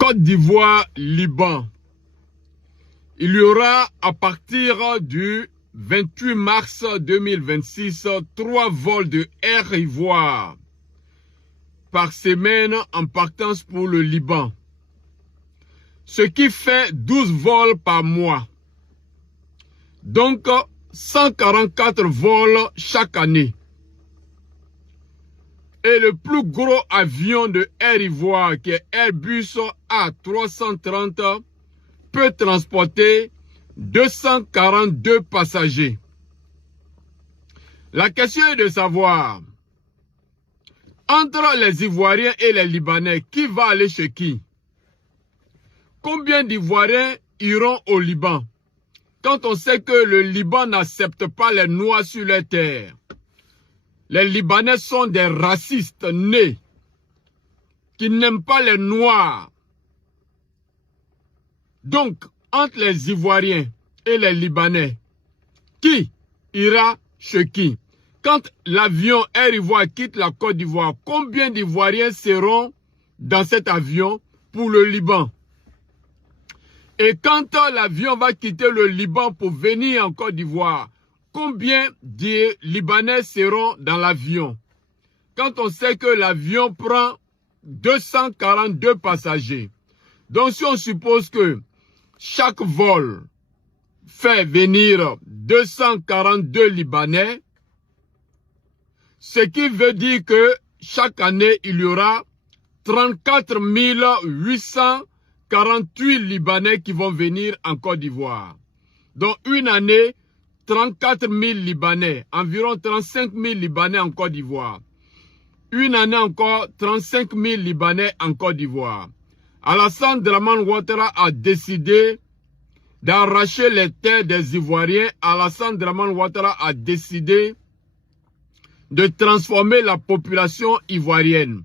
Côte d'Ivoire, Liban. Il y aura à partir du 28 mars 2026 3 vols de Air Ivoire par semaine en partance pour le Liban. Ce qui fait 12 vols par mois. Donc 144 vols chaque année. Et le plus gros avion de Air Ivoire, qui est Airbus A330, peut transporter 242 passagers. La question est de savoir, entre les Ivoiriens et les Libanais, qui va aller chez qui? Combien d'Ivoiriens iront au Liban? Quand on sait que le Liban n'accepte pas les Noirs sur leur terre. Les Libanais sont des racistes nés qui n'aiment pas les Noirs. Donc, entre les Ivoiriens et les Libanais, qui ira chez qui? Quand l'avion Air Ivoire quitte la Côte d'Ivoire, combien d'Ivoiriens seront dans cet avion pour le Liban? Et quand l'avion va quitter le Liban pour venir en Côte d'Ivoire, combien de Libanais seront dans l'avion? Quand on sait que l'avion prend 242 passagers. Donc si on suppose que chaque vol fait venir 242 Libanais, ce qui veut dire que chaque année, il y aura 34 848 Libanais qui vont venir en Côte d'Ivoire. Donc une année, 34 000 Libanais, environ 35 000 Libanais en Côte d'Ivoire. Une année encore, 35 000 Libanais en Côte d'Ivoire. Alassane Dramane Ouattara a décidé d'arracher les terres des Ivoiriens. Alassane Dramane Ouattara a décidé de transformer la population ivoirienne,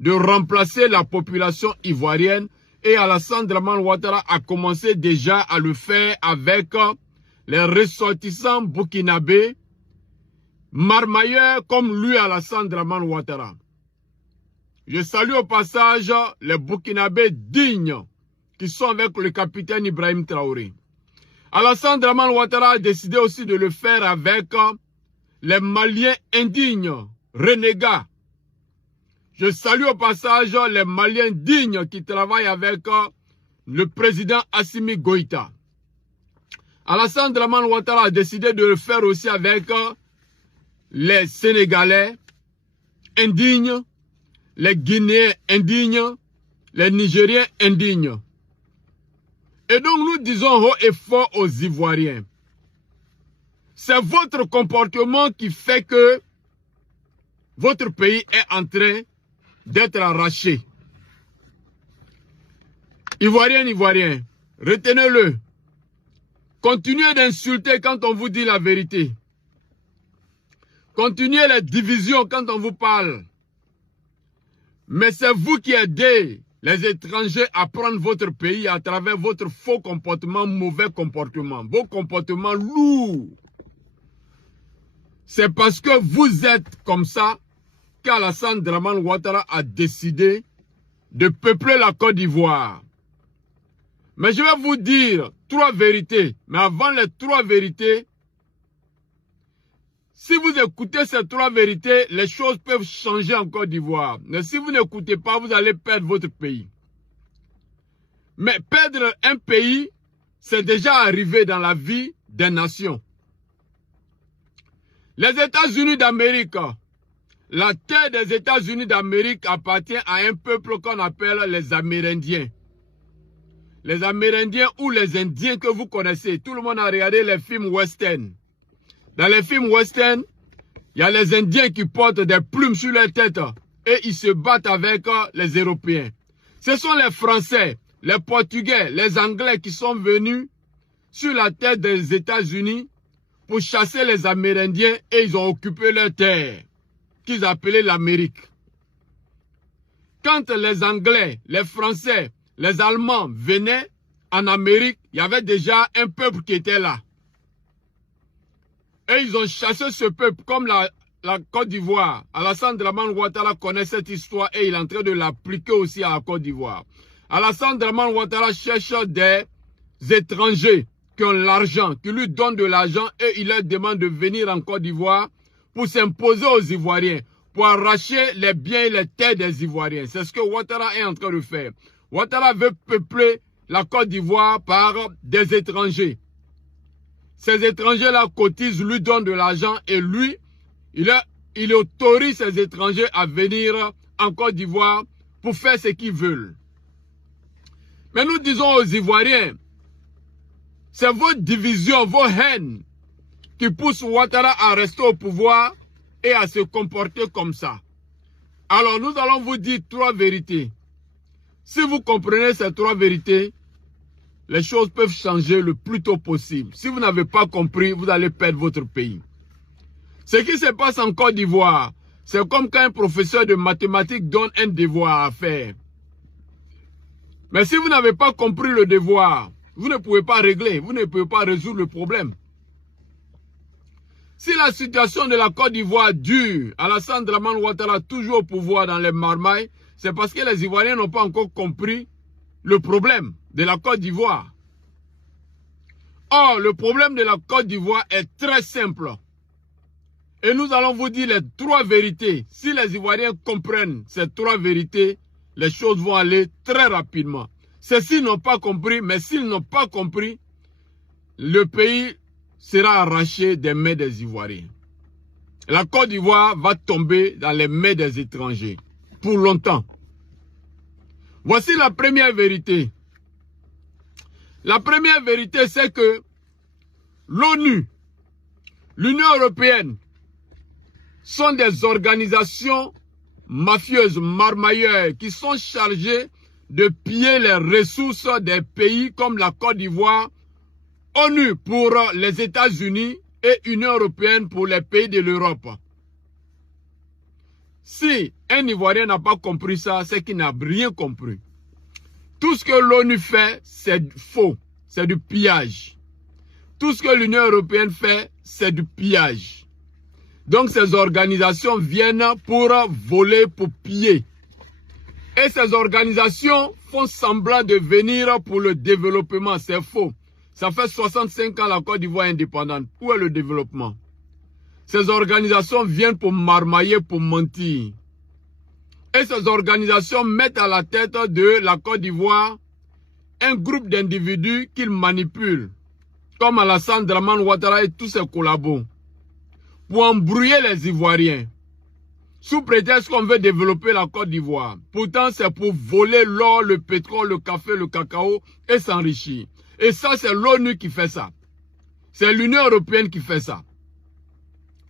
de remplacer la population ivoirienne. Et Alassane Dramane Ouattara a commencé déjà à le faire avec les ressortissants burkinabés, marmailleurs comme lui, Alassane Dramane Ouattara. Je salue au passage les burkinabés dignes qui sont avec le capitaine Ibrahim Traoré. Alassane Dramane Ouattara a décidé aussi de le faire avec les Maliens indignes, renégats. Je salue au passage les Maliens dignes qui travaillent avec le président Assimi Goïta. Alassane Dramane Ouattara a décidé de le faire aussi avec les Sénégalais indignes, les Guinéens indignes, les Nigériens indignes. Et donc nous disons haut et fort aux Ivoiriens, c'est votre comportement qui fait que votre pays est en train d'être arraché. Ivoiriens, Ivoiriens, retenez-le. Continuez d'insulter quand on vous dit la vérité. Continuez les divisions quand on vous parle. Mais c'est vous qui aidez les étrangers à prendre votre pays à travers votre faux comportement, mauvais comportement, vos comportements lourds. C'est parce que vous êtes comme ça qu'Alassane Dramane Ouattara a décidé de peupler la Côte d'Ivoire. Mais je vais vous dire 3 vérités. Mais avant les 3 vérités, si vous écoutez ces 3 vérités, les choses peuvent changer en Côte d'Ivoire. Mais si vous n'écoutez pas, vous allez perdre votre pays. Mais perdre un pays, c'est déjà arrivé dans la vie des nations. Les États-Unis d'Amérique, la terre des États-Unis d'Amérique appartient à un peuple qu'on appelle les Amérindiens. Les Amérindiens ou les Indiens que vous connaissez. Tout le monde a regardé les films western. Dans les films western, il y a les Indiens qui portent des plumes sur leur tête et ils se battent avec les Européens. Ce sont les Français, les Portugais, les Anglais qui sont venus sur la terre des États-Unis pour chasser les Amérindiens et ils ont occupé leur terre, qu'ils appelaient l'Amérique. Quand les Anglais, les Français, les Allemands venaient en Amérique, il y avait déjà un peuple qui était là. Et ils ont chassé ce peuple comme la Côte d'Ivoire. Alassane Dramane Ouattara connaît cette histoire et il est en train de l'appliquer aussi à la Côte d'Ivoire. Alassane Dramane Ouattara cherche des étrangers qui ont l'argent, qui lui donnent de l'argent et il leur demande de venir en Côte d'Ivoire pour s'imposer aux Ivoiriens, pour arracher les biens et les terres des Ivoiriens. C'est ce que Ouattara est en train de faire. Ouattara veut peupler la Côte d'Ivoire par des étrangers. Ces étrangers-là cotisent, lui donnent de l'argent et lui, il autorise ces étrangers à venir en Côte d'Ivoire pour faire ce qu'ils veulent. Mais nous disons aux Ivoiriens, c'est vos divisions, vos haines qui poussent Ouattara à rester au pouvoir et à se comporter comme ça. Alors nous allons vous dire 3 vérités. Si vous comprenez ces 3 vérités, les choses peuvent changer le plus tôt possible. Si vous n'avez pas compris, vous allez perdre votre pays. Ce qui se passe en Côte d'Ivoire, c'est comme quand un professeur de mathématiques donne un devoir à faire. Mais si vous n'avez pas compris le devoir, vous ne pouvez pas régler, vous ne pouvez pas résoudre le problème. Si la situation de la Côte d'Ivoire dure, Alassane Dramane Ouattara toujours au pouvoir dans les marmailles, c'est parce que les Ivoiriens n'ont pas encore compris le problème de la Côte d'Ivoire. Or, le problème de la Côte d'Ivoire est très simple. Et nous allons vous dire les 3 vérités. Si les Ivoiriens comprennent ces 3 vérités, les choses vont aller très rapidement. Ceux-ci n'ont pas compris, mais s'ils n'ont pas compris, le pays sera arraché des mains des Ivoiriens. La Côte d'Ivoire va tomber dans les mains des étrangers pour longtemps. Voici la première vérité. La première vérité, c'est que l'ONU, l'Union européenne, sont des organisations mafieuses, marmailleurs, qui sont chargées de piller les ressources des pays comme la Côte d'Ivoire, ONU pour les États-Unis et Union européenne pour les pays de l'Europe. Si un Ivoirien n'a pas compris ça, c'est qu'il n'a rien compris. Tout ce que l'ONU fait, c'est faux, c'est du pillage. Tout ce que l'Union européenne fait, c'est du pillage. Donc ces organisations viennent pour voler, pour piller. Et ces organisations font semblant de venir pour le développement, c'est faux. Ça fait 65 ans la Côte d'Ivoire indépendante. Où est le développement? Ces organisations viennent pour marmailler, pour mentir. Et ces organisations mettent à la tête de la Côte d'Ivoire un groupe d'individus qu'ils manipulent, comme Alassane Dramane Ouattara et tous ses collabos, pour embrouiller les Ivoiriens, sous prétexte qu'on veut développer la Côte d'Ivoire. Pourtant, c'est pour voler l'or, le pétrole, le café, le cacao et s'enrichir. Et ça, c'est l'ONU qui fait ça. C'est l'Union européenne qui fait ça.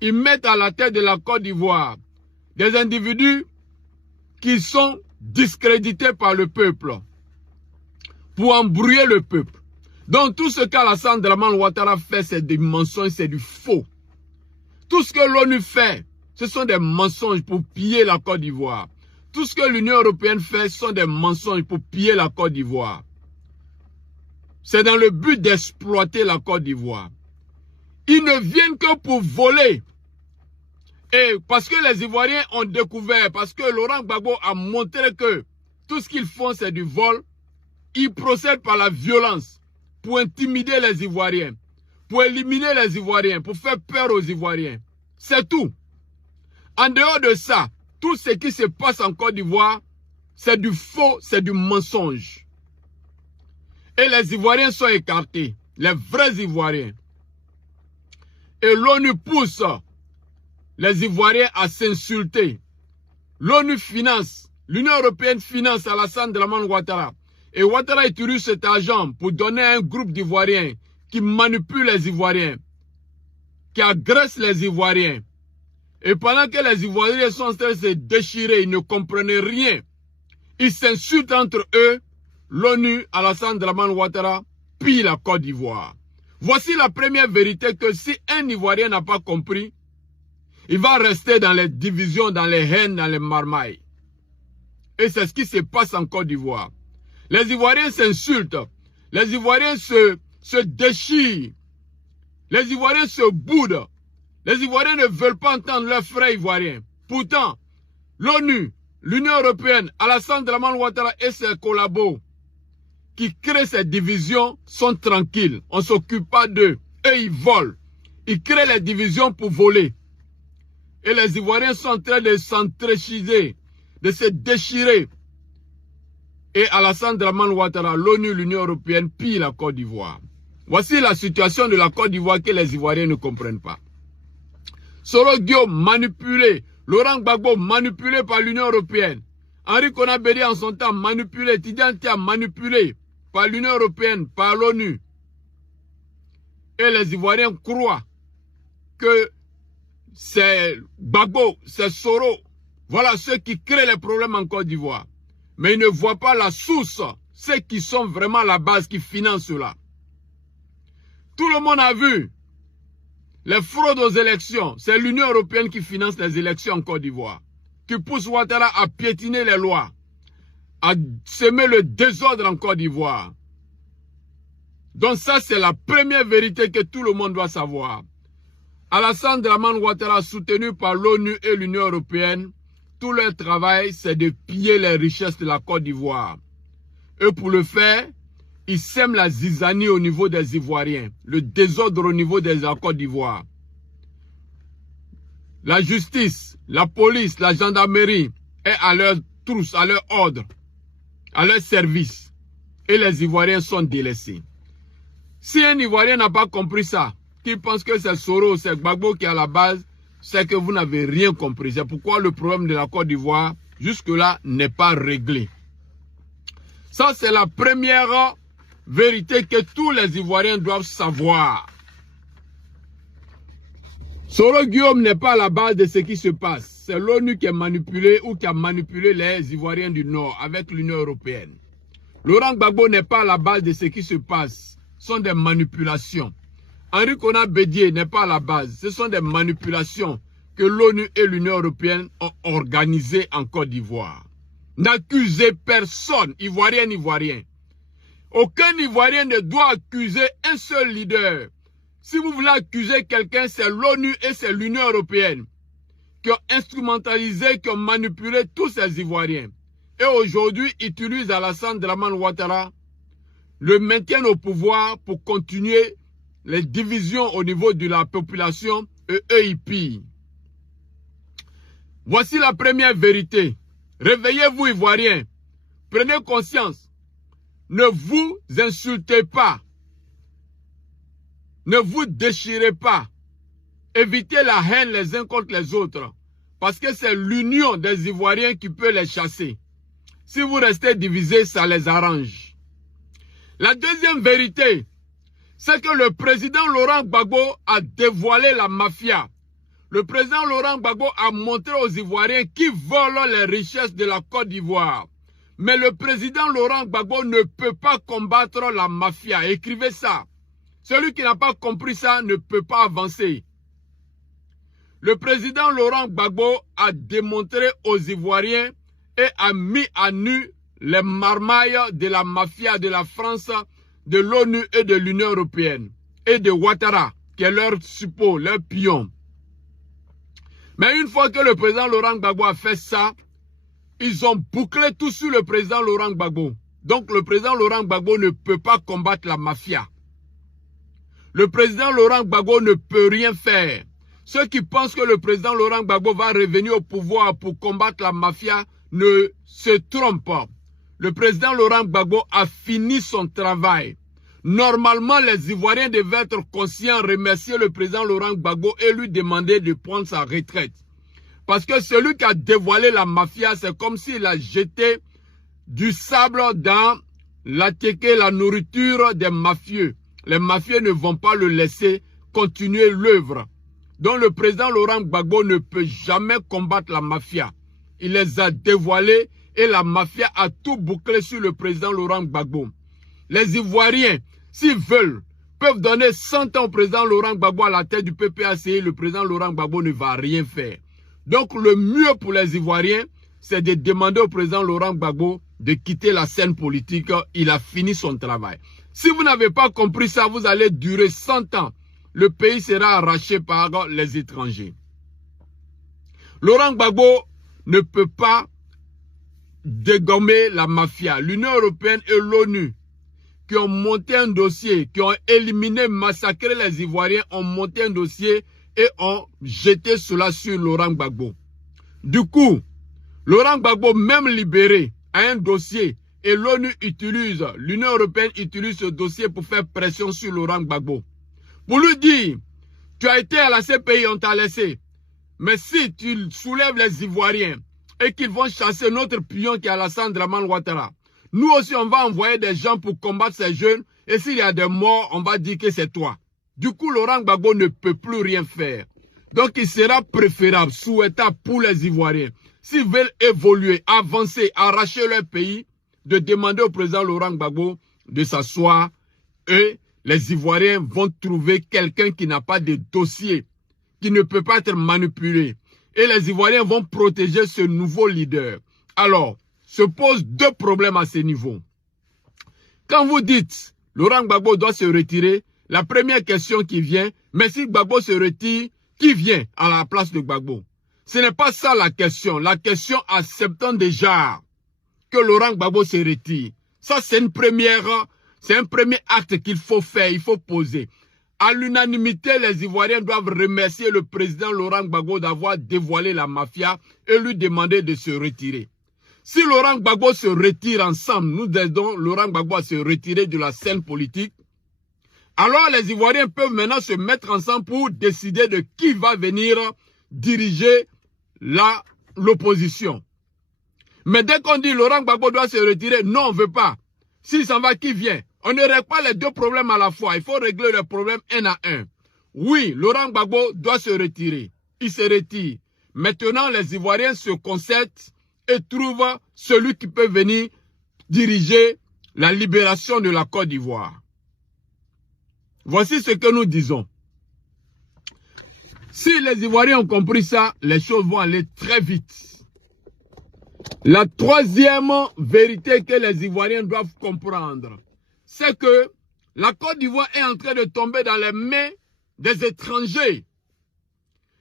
Ils mettent à la tête de la Côte d'Ivoire des individus qui sont discrédités par le peuple pour embrouiller le peuple. Donc tout ce qu'Alassane Dramane Ouattara fait, c'est des mensonges, c'est du faux. Tout ce que l'ONU fait, ce sont des mensonges pour piller la Côte d'Ivoire. Tout ce que l'Union européenne fait, ce sont des mensonges pour piller la Côte d'Ivoire. C'est dans le but d'exploiter la Côte d'Ivoire. Ils ne viennent que pour voler. Et parce que les Ivoiriens ont découvert, parce que Laurent Gbagbo a montré que tout ce qu'ils font, c'est du vol, ils procèdent par la violence pour intimider les Ivoiriens, pour éliminer les Ivoiriens, pour faire peur aux Ivoiriens. C'est tout. En dehors de ça, tout ce qui se passe en Côte d'Ivoire, c'est du faux, c'est du mensonge. Et les Ivoiriens sont écartés, les vrais Ivoiriens. Et l'ONU pousse les Ivoiriens à s'insulter. L'ONU finance, l'Union européenne finance Alassane Dramane Ouattara. Et Ouattara utilise cet argent pour donner à un groupe d'Ivoiriens qui manipule les Ivoiriens, qui agresse les Ivoiriens. Et pendant que les Ivoiriens sont en train de se déchirer, ils ne comprennent rien. Ils s'insultent entre eux. L'ONU, Alassane Dramane Ouattara, pille la Côte d'Ivoire. Voici la première vérité que si un Ivoirien n'a pas compris, il va rester dans les divisions, dans les haines, dans les marmailles. Et c'est ce qui se passe en Côte d'Ivoire. Les Ivoiriens s'insultent. Les Ivoiriens se déchirent. Les Ivoiriens se boudent. Les Ivoiriens ne veulent pas entendre leurs frères Ivoiriens. Pourtant, l'ONU, l'Union européenne, Alassane Dramane Ouattara et ses collabos qui créent ces divisions sont tranquilles. On ne s'occupe pas d'eux. Eux, ils volent. Ils créent les divisions pour voler. Et les Ivoiriens sont en train de s'entrechiser, de se déchirer. Et Alassane Dramane Ouattara, l'ONU, l'Union européenne, pille la Côte d'Ivoire. Voici la situation de la Côte d'Ivoire que les Ivoiriens ne comprennent pas. Soro Guillaume manipulé, Laurent Gbagbo manipulé par l'Union européenne. Henri Konan Bédié en son temps manipulé, Tidiane Tia manipulé par l'Union européenne, par l'ONU. Et les Ivoiriens croient que c'est Gbagbo, c'est Soro. Voilà ceux qui créent les problèmes en Côte d'Ivoire. Mais ils ne voient pas la source, ceux qui sont vraiment la base qui financent cela. Tout le monde a vu les fraudes aux élections. C'est l'Union européenne qui finance les élections en Côte d'Ivoire, qui pousse Ouattara à piétiner les lois, à semer le désordre en Côte d'Ivoire. Donc ça, c'est la première vérité que tout le monde doit savoir. Alassane Dramane Ouattara, soutenu par l'ONU et l'Union européenne, tout leur travail, c'est de piller les richesses de la Côte d'Ivoire. Et pour le faire, ils sèment la zizanie au niveau des Ivoiriens, le désordre au niveau de la Côte d'Ivoire. La justice, la police, la gendarmerie est à leur trousse, à leur ordre, à leur service. Et les Ivoiriens sont délaissés. Si un Ivoirien n'a pas compris ça, qu'il pense que c'est Soro, c'est Gbagbo qui est à la base, c'est que vous n'avez rien compris. C'est pourquoi le problème de la Côte d'Ivoire, jusque-là, n'est pas réglé. Ça, c'est la première vérité que tous les Ivoiriens doivent savoir. Soro Guillaume n'est pas à la base de ce qui se passe. C'est l'ONU qui est manipulé ou qui a manipulé les Ivoiriens du Nord avec l'Union européenne. Laurent Gbagbo n'est pas à la base de ce qui se passe. Ce sont des manipulations. Henri Konan Bédié n'est pas à la base. Ce sont des manipulations que l'ONU et l'Union européenne ont organisées en Côte d'Ivoire. N'accusez personne, Ivoirien, Ivoirien. Aucun Ivoirien ne doit accuser un seul leader. Si vous voulez accuser quelqu'un, c'est l'ONU et c'est l'Union européenne qui ont instrumentalisé, qui ont manipulé tous ces Ivoiriens. Et aujourd'hui, utilisent Alassane Dramane Ouattara, le maintiennent au pouvoir pour continuer les divisions au niveau de la population et eux, ils pillent. Voici la première vérité. Réveillez-vous, Ivoiriens. Prenez conscience. Ne vous insultez pas. Ne vous déchirez pas. Évitez la haine les uns contre les autres. Parce que c'est l'union des Ivoiriens qui peut les chasser. Si vous restez divisés, ça les arrange. La deuxième vérité, c'est que le président Laurent Gbagbo a dévoilé la mafia. Le président Laurent Gbagbo a montré aux Ivoiriens qui volent les richesses de la Côte d'Ivoire. Mais le président Laurent Gbagbo ne peut pas combattre la mafia. Écrivez ça. Celui qui n'a pas compris ça ne peut pas avancer. Le président Laurent Gbagbo a démontré aux Ivoiriens et a mis à nu les marmailles de la mafia de la France, de l'ONU et de l'Union européenne. Et de Ouattara, qui est leur suppôt, leur pion. Mais une fois que le président Laurent Gbagbo a fait ça, ils ont bouclé tout sur le président Laurent Gbagbo. Donc le président Laurent Gbagbo ne peut pas combattre la mafia. Le président Laurent Gbagbo ne peut rien faire. Ceux qui pensent que le président Laurent Gbagbo va revenir au pouvoir pour combattre la mafia ne se trompent pas. Le président Laurent Gbagbo a fini son travail. Normalement, les Ivoiriens devaient être conscients, remercier le président Laurent Gbagbo et lui demander de prendre sa retraite. Parce que celui qui a dévoilé la mafia, c'est comme s'il a jeté du sable dans la nourriture des mafieux. Les mafieux ne vont pas le laisser continuer l'œuvre. Donc le président Laurent Gbagbo ne peut jamais combattre la mafia. Il les a dévoilés et la mafia a tout bouclé sur le président Laurent Gbagbo. Les Ivoiriens, s'ils veulent, peuvent donner 100 ans au président Laurent Gbagbo à la tête du PPACI. Le président Laurent Gbagbo ne va rien faire. Donc le mieux pour les Ivoiriens, c'est de demander au président Laurent Gbagbo de quitter la scène politique. Il a fini son travail. Si vous n'avez pas compris ça, vous allez durer 100 ans. Le pays sera arraché par les étrangers. Laurent Gbagbo ne peut pas dégommer la mafia. L'Union européenne et l'ONU qui ont monté un dossier, qui ont éliminé, massacré les Ivoiriens, ont monté un dossier et ont jeté cela sur Laurent Gbagbo. Du coup, Laurent Gbagbo, même libéré, a un dossier et l'ONU utilise, l'Union européenne utilise ce dossier pour faire pression sur Laurent Gbagbo. Pour lui dire, tu as été à la CPI, on t'a laissé. Mais si tu soulèves les Ivoiriens et qu'ils vont chasser notre pion qui est Alassane Dramane Ouattara, nous aussi on va envoyer des gens pour combattre ces jeunes et s'il y a des morts, on va dire que c'est toi. Du coup, Laurent Gbagbo ne peut plus rien faire. Donc il sera préférable, souhaitable pour les Ivoiriens, s'ils veulent évoluer, avancer, arracher leur pays, de demander au président Laurent Gbagbo de s'asseoir et les Ivoiriens vont trouver quelqu'un qui n'a pas de dossier, qui ne peut pas être manipulé. Et les Ivoiriens vont protéger ce nouveau leader. Alors, se posent deux problèmes à ce niveau. Quand vous dites Laurent Gbagbo doit se retirer, la première question qui vient, mais si Gbagbo se retire, qui vient à la place de Gbagbo? Ce n'est pas ça la question. La question acceptant déjà que Laurent Gbagbo se retire. Ça, c'est un premier acte qu'il faut faire, il faut poser. À l'unanimité, les Ivoiriens doivent remercier le président Laurent Gbagbo d'avoir dévoilé la mafia et lui demander de se retirer. Si Laurent Gbagbo se retire ensemble, nous aidons Laurent Gbagbo à se retirer de la scène politique, alors les Ivoiriens peuvent maintenant se mettre ensemble pour décider de qui va venir diriger l'opposition. Mais dès qu'on dit Laurent Gbagbo doit se retirer, non, on ne veut pas. S'il s'en va, qui vient? On ne règle pas les deux problèmes à la fois. Il faut régler les problèmes un à un. Oui, Laurent Gbagbo doit se retirer. Il se retire. Maintenant, les Ivoiriens se concertent et trouvent celui qui peut venir diriger la libération de la Côte d'Ivoire. Voici ce que nous disons. Si les Ivoiriens ont compris ça, les choses vont aller très vite. La troisième vérité que les Ivoiriens doivent comprendre, c'est que la Côte d'Ivoire est en train de tomber dans les mains des étrangers.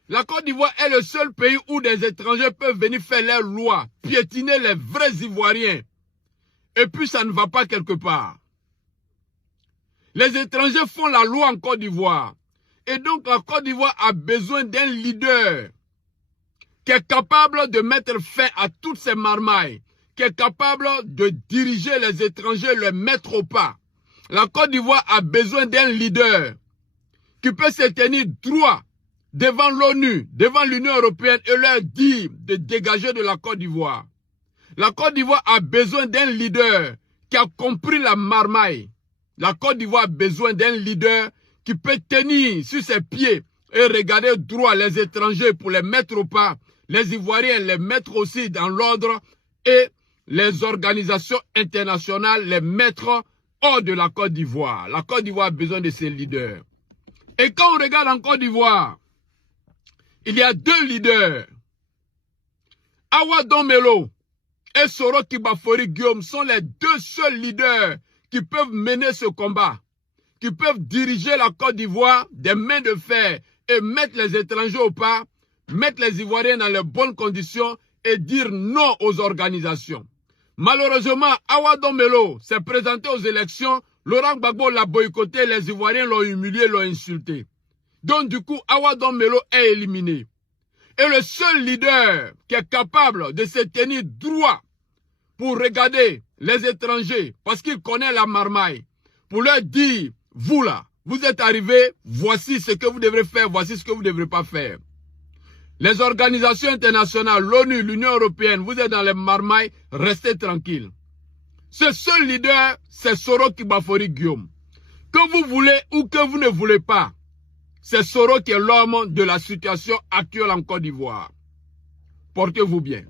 La Côte d'Ivoire est le seul pays où des étrangers peuvent venir faire leurs lois, piétiner les vrais Ivoiriens. Et puis ça ne va pas quelque part. Les étrangers font la loi en Côte d'Ivoire. Et donc la Côte d'Ivoire a besoin d'un leader qui est capable de mettre fin à toutes ces marmailles, qui est capable de diriger les étrangers, les mettre au pas. La Côte d'Ivoire a besoin d'un leader qui peut se tenir droit devant l'ONU, devant l'Union européenne et leur dire de dégager de la Côte d'Ivoire. La Côte d'Ivoire a besoin d'un leader qui a compris la marmaille. La Côte d'Ivoire a besoin d'un leader qui peut tenir sur ses pieds et regarder droit les étrangers pour les mettre au pas. Les Ivoiriens les mettre aussi dans l'ordre et les organisations internationales les mettre hors de la Côte d'Ivoire. La Côte d'Ivoire a besoin de ces leaders. Et quand on regarde en Côte d'Ivoire, il y a deux leaders. Awa Domelo et Soro Kibafori Guillaume sont les deux seuls leaders qui peuvent mener ce combat, qui peuvent diriger la Côte d'Ivoire des mains de fer et mettre les étrangers au pas, mettre les Ivoiriens dans les bonnes conditions et dire non aux organisations. Malheureusement, Awa Domelo s'est présenté aux élections, Laurent Gbagbo l'a boycotté, les Ivoiriens l'ont humilié, l'ont insulté. Donc du coup, Awa Domelo est éliminé. Et le seul leader qui est capable de se tenir droit pour regarder les étrangers, parce qu'il connaît la marmaille, pour leur dire, vous là, vous êtes arrivés, voici ce que vous devrez faire, voici ce que vous ne devrez pas faire. Les organisations internationales, l'ONU, l'Union européenne, vous êtes dans les marmailles, restez tranquilles. Ce seul leader, c'est Soro Kibafori Guillaume. Que vous voulez ou que vous ne voulez pas, c'est Soro qui est l'homme de la situation actuelle en Côte d'Ivoire. Portez-vous bien.